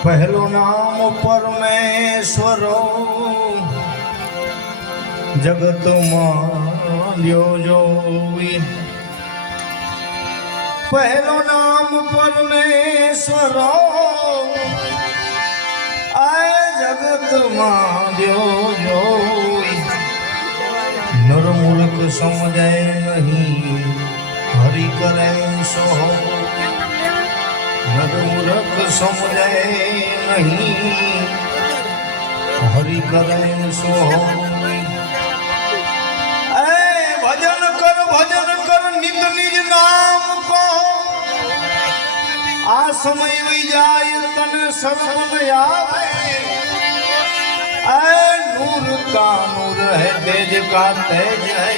पहलो नाम परमेश्वरो जगत मान्यो जोई। पहलो नाम परमेश्वरो आए जगत मान्यो जोई। नर मूर्ख समझे नहीं हरि करे सो। नर मूर्ख समझे नहीं हरि करे सो। भजन कर नित निज नाम को। आ समय वही जाए तन सर्वन आवे। नूर का नूर है तेज का तेज है।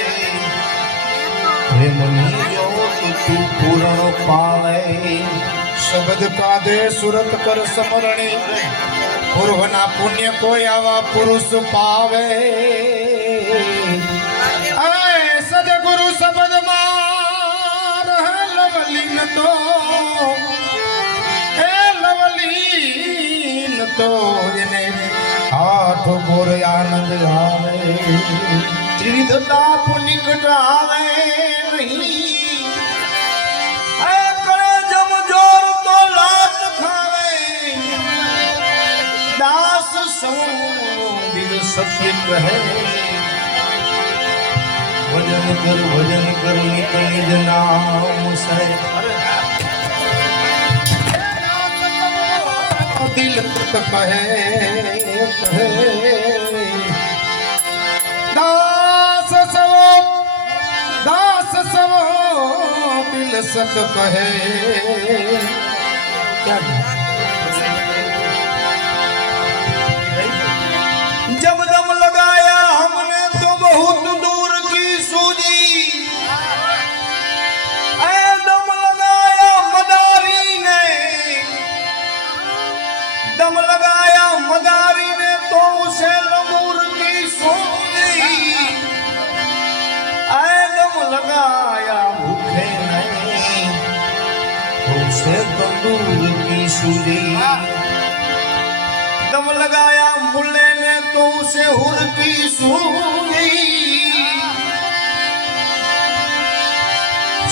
प्रेमनी ज्योत तू पूर्ण पावे। शब्द का दे सुरत कर समरणी। पूर्व ना पुण्य को आवा पुरुष पावे। सदगुरु शब्द मार है लवलीन तो। लवलीन तो जिन्हें आठ बोर आनंद आवे। त्रिविधता पुनिकट आवे नहीं। करे जम जोर तो लात खावे। दास सो दिल सत्य कहे। भजन कर नित निज नाम से। दिल कहे दास सवो दिल सत कहे। जब दम लगाया हमने तो बहुत दूर की सूझी। दम लगाया मदारी ने। दम लगाया मदारी ने तो उसे लंगूर की सूझी। दम लगाया भूखे नहीं तो उसे तंदूर की सूझी। दम लगाया मुल्ले ने तो उसे हुर की सूझी।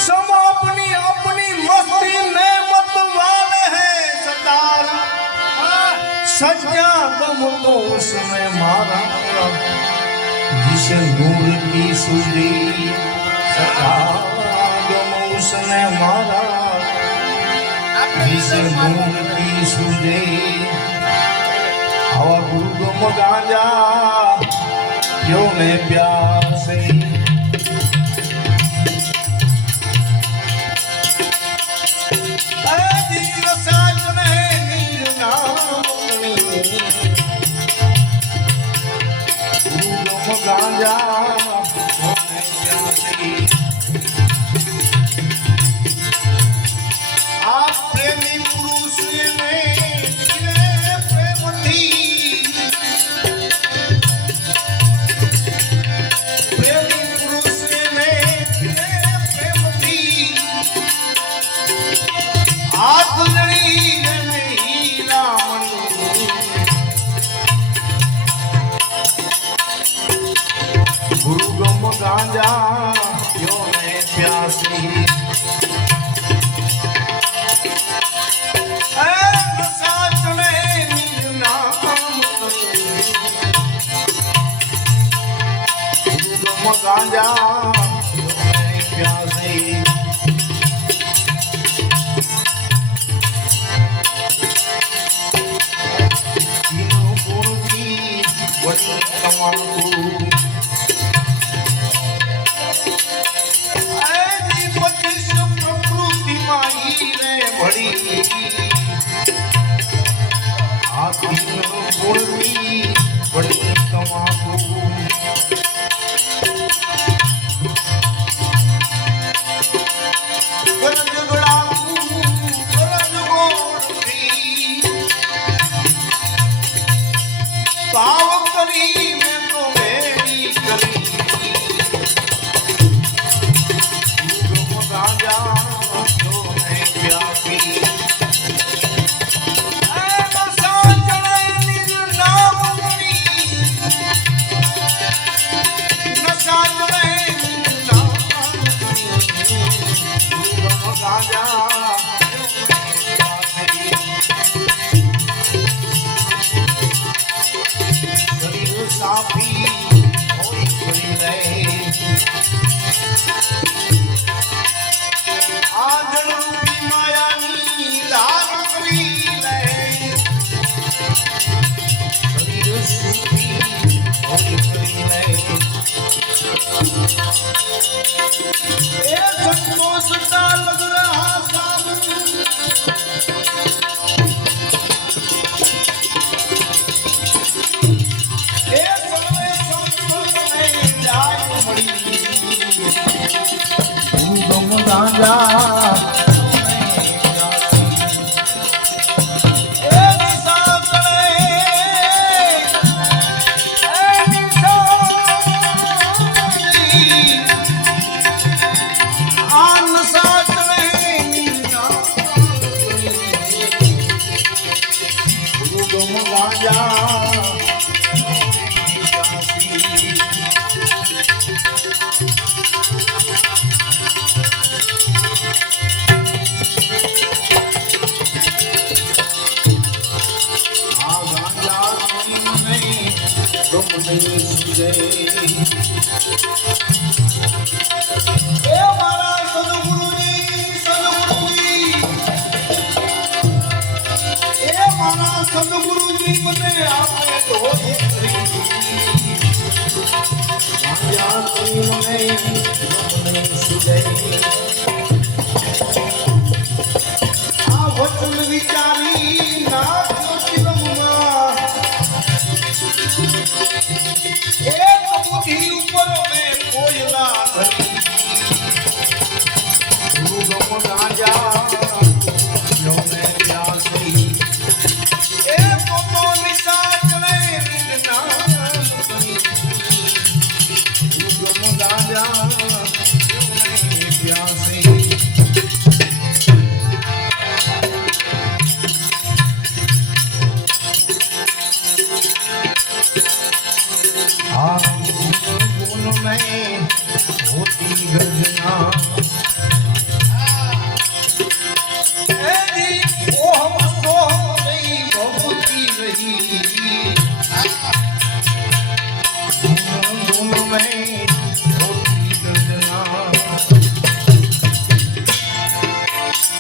सब अपनी अपनी मस्ती में मत वाले हैं सरदार। सच्चा दम तो उसने मारा जिसे नूर की सूझी। सच्चा दम उसने मारा जिसे नूर की सूझी। और गुरु गांजा क्यों ने प्यासे। जीव साच में नीर नाम गुरु गांजा क्यों ने प्यासे। आप प्रेमी पुरुष में गांजा क्यों ने प्यासी। साच में निज नाम गांजा क्यों ने प्यासी। तीनों गुण की बड़ी कमाल बड़ी तमाकू। पाव करी मैं तो मेरी करी। गांजा तो है प्यासी। એ સંતોષતા લગ રહા સાબુ એ સર્વે સંતોષને જાય મળી ગમ ગાંજા સદગુરુજી મને આપે તો મને સુજય આ વચન વિચારી નાખ્યો ચિરમમાં એક બુદ્ધિ ઉપર મેં કોયલા ધરી ગુરુ ગમ ગાંજા યોને પ્યાસી એ પોતો નિશા ચડે નિંદના ગુરુ ગમ ગાંજા યોને પ્યાસી गुण में होती गर्जना ओ हम सो नहीं भगवती रही गुण में होती गर्जना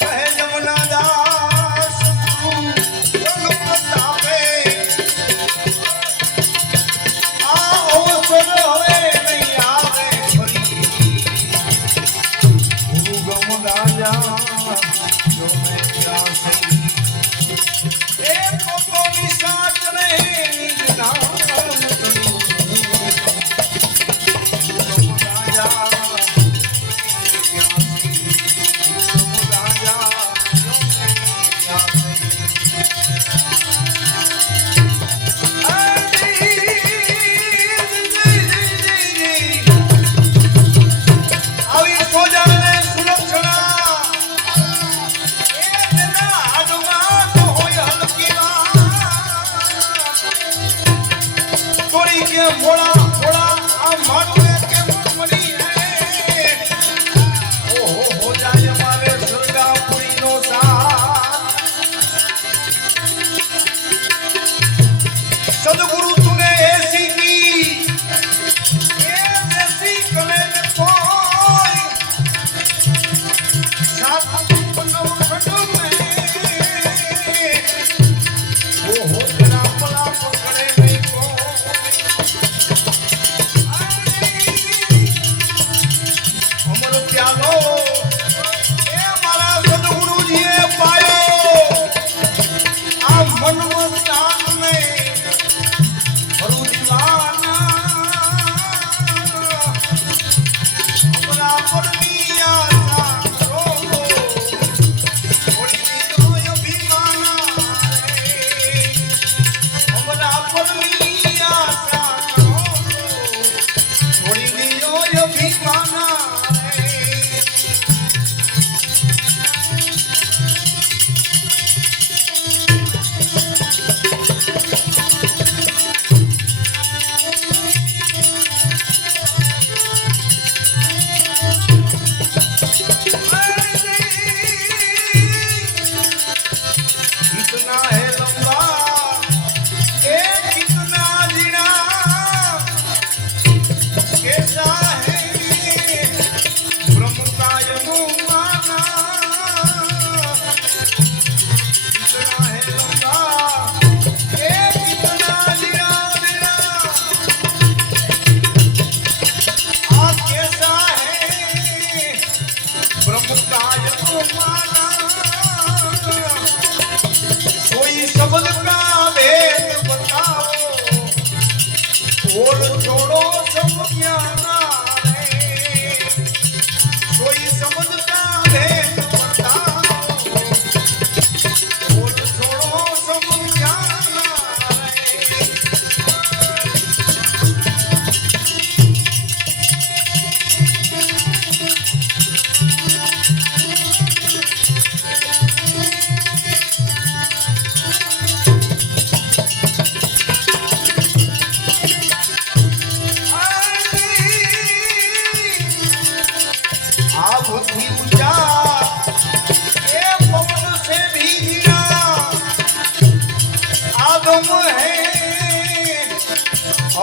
कहे जमुना दास तापे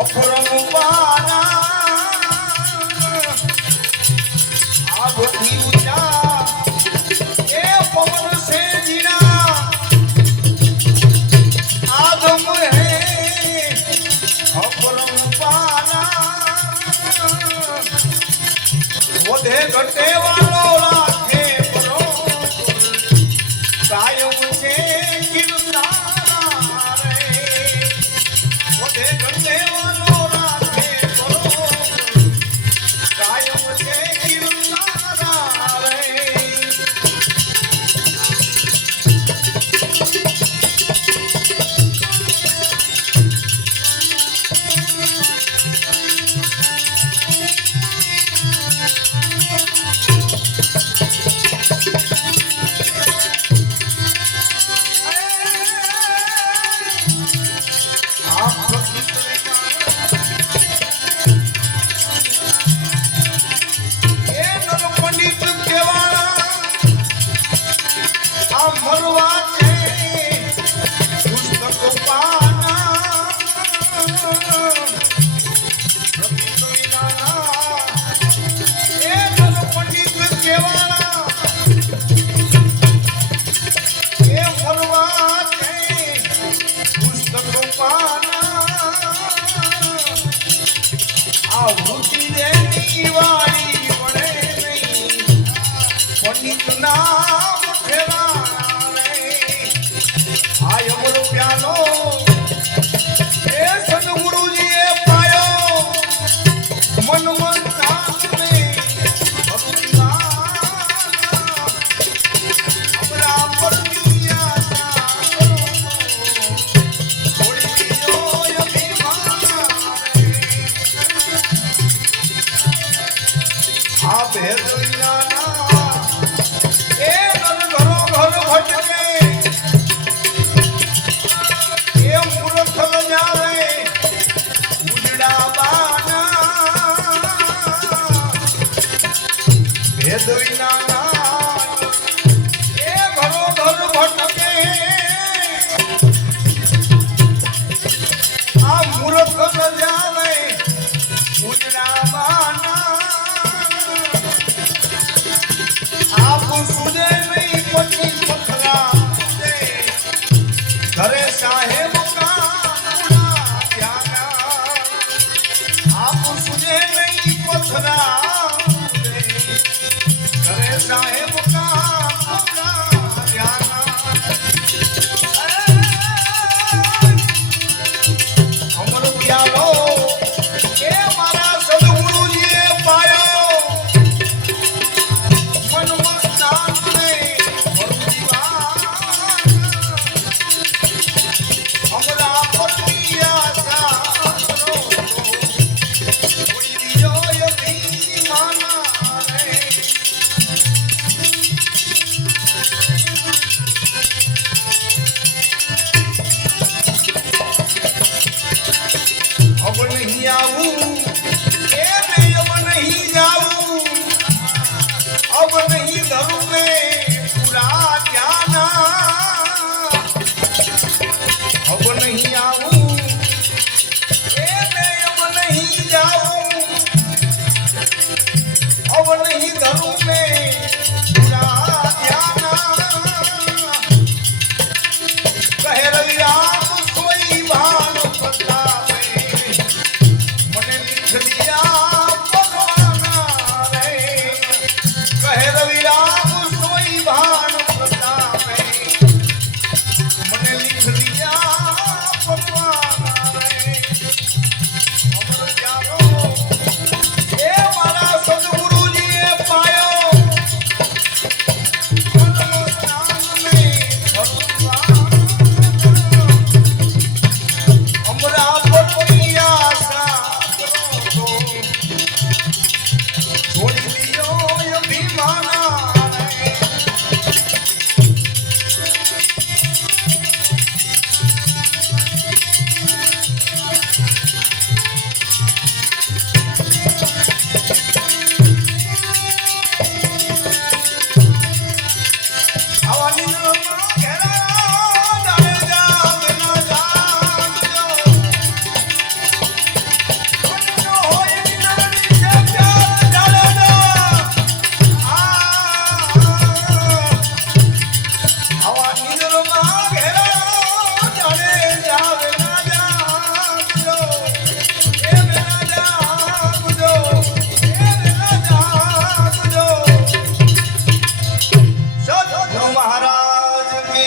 અપરમ પાના આ બધી ઊંચા એ પવન સે જીના આદમ હે અપરમ પાના વધે ઘટે વાળો રાખે પરો કાયમ છે કિરદારા રે વધે ઘટે વાળો રાખે પરો કાયમ છે કિરદારા રે એ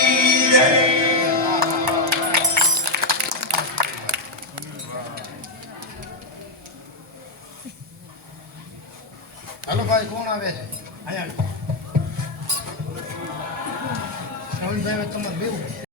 કી રે. હાલો ભાઈ, કોણ આવે છે? અહીંયા શ્રવણભાઈ, તમારે બેવું